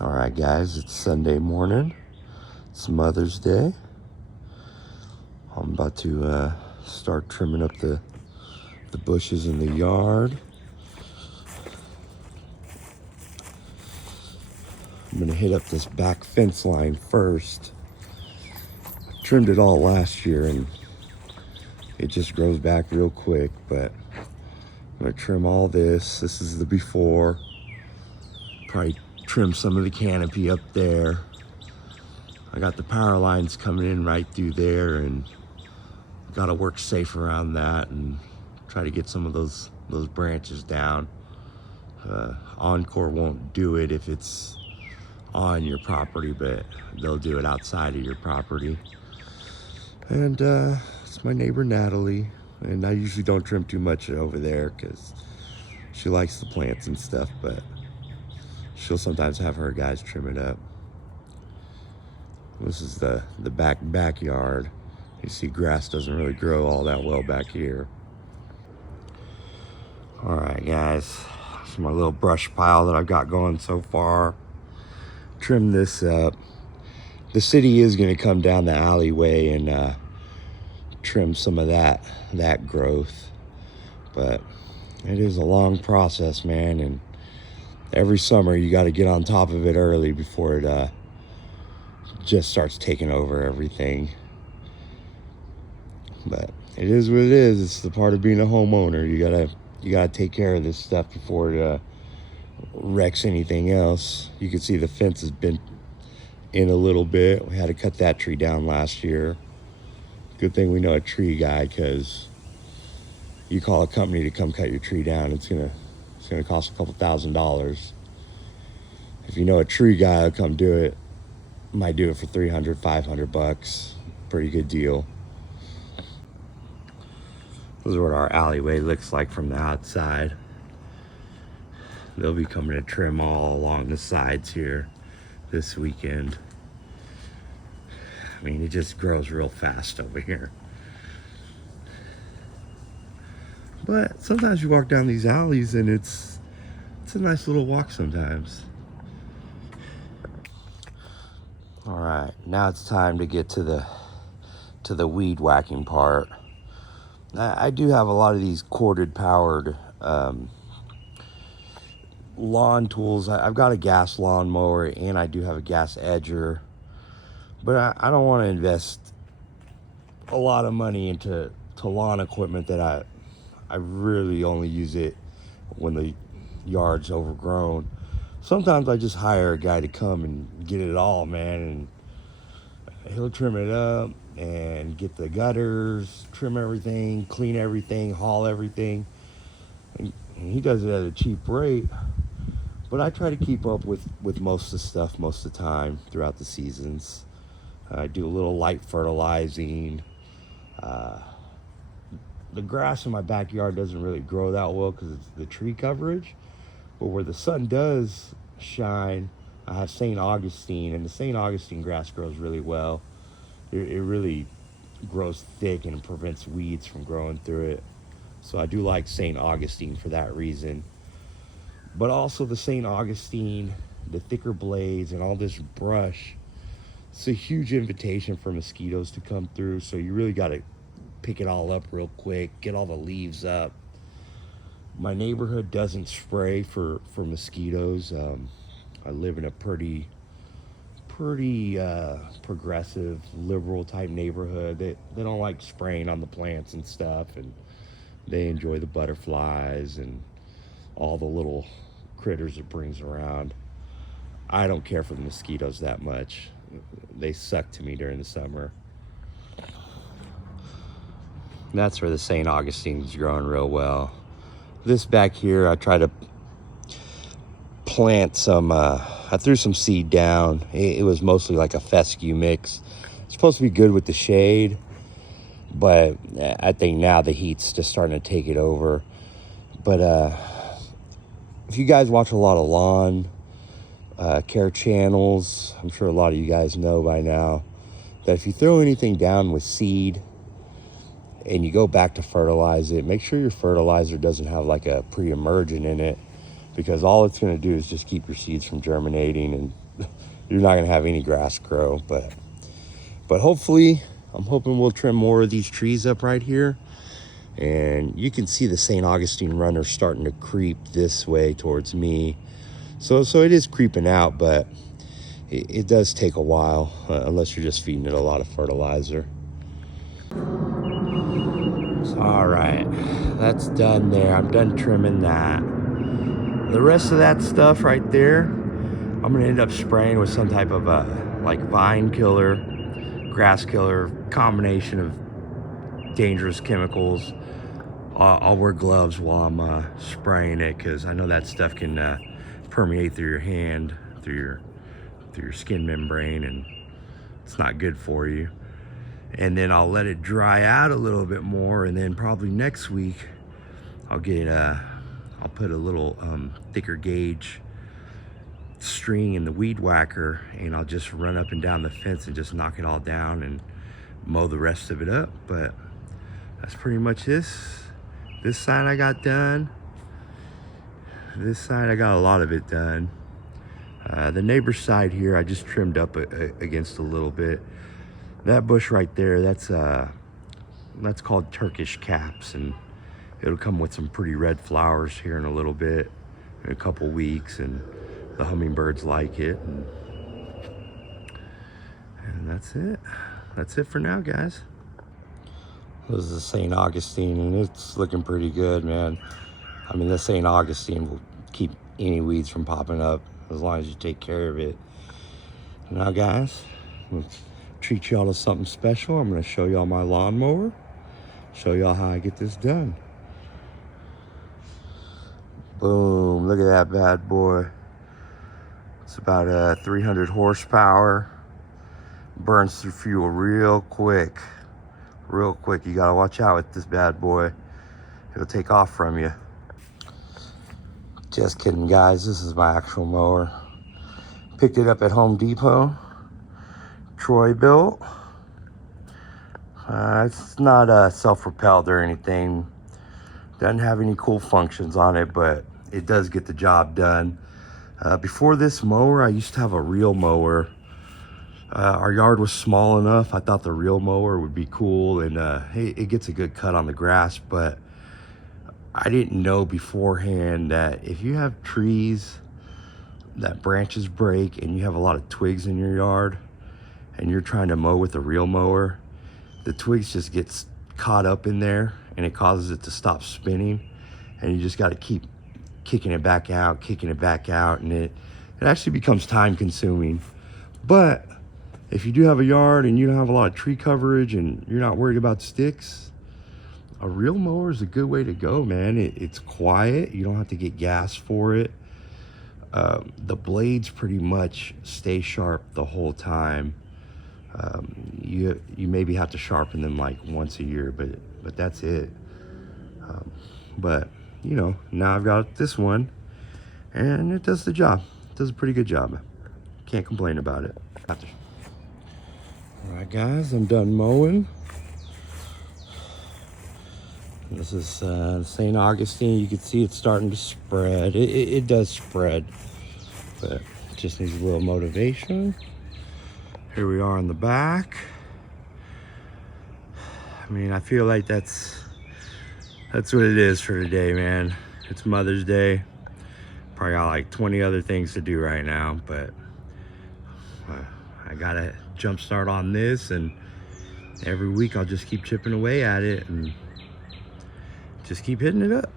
All right, guys, it's Sunday morning. It's Mother's Day. I'm about to start trimming up the bushes in the yard. I'm gonna hit up this back fence line first. I trimmed it all last year and it just grows back real quick, but I'm gonna trim all this. This is the before. Probably trim some of the canopy up there. I got the power lines coming in right through there, and gotta work safe around that and try to get some of those branches down. Encore won't do it if it's on your property, but they'll do it outside of your property. And it's my neighbor Natalie, and I usually don't trim too much over there because she likes the plants and stuff, but she'll sometimes have her guys trim it up. This is the backyard. You see, grass doesn't really grow all that well back here. All right, guys, it's my little brush pile that I've got going so far. Trim this up. The city is going to come down the alleyway and trim some of that growth, but it is a long process, man, and every summer you got to get on top of it early before it just starts taking over everything. But it is what it is. It's the part of being a homeowner. You gotta take care of this stuff before it wrecks anything else. You can see the fence has been in a little bit. We had to cut that tree down last year. Good thing we know a tree guy, because you call a company to come cut your tree down, it's gonna cost a couple $1,000s. If you know a tree guy will come do it, might do it for $300, $500. Pretty good deal. This is what our alleyway looks like from the outside. They'll be coming to trim all along the sides here this weekend. I mean, it just grows real fast over here. But sometimes you walk down these alleys and it's a nice little walk sometimes. All right, now it's time to get to the weed whacking part. I do have a lot of these corded powered lawn tools. I've got a gas lawnmower and I do have a gas edger, but I don't want to invest a lot of money into lawn equipment that I really only use it when the yard's overgrown. Sometimes I just hire a guy to come and get it all, man, and he'll trim it up and get the gutters, trim everything, clean everything, haul everything. And he does it at a cheap rate. But I try to keep up with most of the stuff most of the time throughout the seasons. I do a little light fertilizing. The grass in my backyard doesn't really grow that well because it's the tree coverage. But where the sun does shine, I have St. Augustine, and the St. Augustine grass grows really well. It really grows thick and prevents weeds from growing through it. So I do like St. Augustine for that reason. But also the St. Augustine, the thicker blades, and all this brush, it's a huge invitation for mosquitoes to come through. So you really got to pick it all up real quick, get all the leaves up. My neighborhood doesn't spray for mosquitoes. I live in a pretty progressive, liberal type neighborhood. They don't like spraying on the plants and stuff, and they enjoy the butterflies and all the little critters it brings around. I don't care for the mosquitoes that much. They suck to me during the summer. And that's where the St. Augustine's growing real well. This back here, I try to plant some, I threw some seed down. It was mostly like a fescue mix. It's supposed to be good with the shade, but I think now the heat's just starting to take it over. But if you guys watch a lot of lawn care channels, I'm sure a lot of you guys know by now that if you throw anything down with seed and you go back to fertilize it, make sure your fertilizer doesn't have like a pre-emergent in it, because all it's going to do is just keep your seeds from germinating, and you're not going to have any grass grow. But hopefully, I'm hoping we'll trim more of these trees up right here. And you can see the St. Augustine runner starting to creep this way towards me. So it is creeping out, but it does take a while, unless you're just feeding it a lot of fertilizer. All right, that's done there. I'm done trimming that. The rest of that stuff right there, I'm gonna end up spraying with some type of like vine killer, grass killer, combination of dangerous chemicals. I'll wear gloves while I'm spraying it, because I know that stuff can permeate through your hand, through your skin membrane, and it's not good for you. And then I'll let it dry out a little bit more, and then probably next week I'll put a little thicker gauge string in the weed whacker, and I'll just run up and down the fence and just knock it all down and mow the rest of it up. But that's pretty much this side I got done. This side I got a lot of it done. The neighbor's side here I just trimmed up against a little bit. That bush right there, that's called Turkish caps, and it'll come with some pretty red flowers here in a little bit, in a couple weeks, and the hummingbirds like it. And that's it. That's it for now, guys. This is the St. Augustine, and it's looking pretty good, man. I mean, the St. Augustine will keep any weeds from popping up as long as you take care of it. Now, guys, let's treat y'all to something special. I'm going to show y'all my lawnmower, show y'all how I get this done. Boom, look at that bad boy. It's about 300 horsepower. Burns through fuel real quick. Real quick. You gotta watch out with this bad boy. It'll take off from you. Just kidding, guys. This is my actual mower. Picked it up at Home Depot. Troy built. It's not self-propelled or anything. Doesn't have any cool functions on it, but it does get the job done. Before this mower, I used to have a reel mower. Our yard was small enough. I thought the reel mower would be cool, and hey, it gets a good cut on the grass, but I didn't know beforehand that if you have trees that branches break and you have a lot of twigs in your yard and you're trying to mow with a reel mower, the twigs just get caught up in there and it causes it to stop spinning, and you just got to keep kicking it back out, and it actually becomes time consuming. But if you do have a yard and you don't have a lot of tree coverage and you're not worried about sticks, a reel mower is a good way to go, man. It's quiet. You don't have to get gas for it. The blades pretty much stay sharp the whole time. You maybe have to sharpen them like once a year, but that's it. But you know, now I've got this one, and it does the job. It does a pretty good job. Can't complain about it. All right, guys, I'm done mowing. This is St. Augustine. You can see it's starting to spread. It does spread, but it just needs a little motivation. Here we are in the back. I mean, I feel like that's what it is for today, man. It's Mother's Day. Probably got like 20 other things to do right now, but I gotta jump start on this, and every week I'll just keep chipping away at it and just keep hitting it up.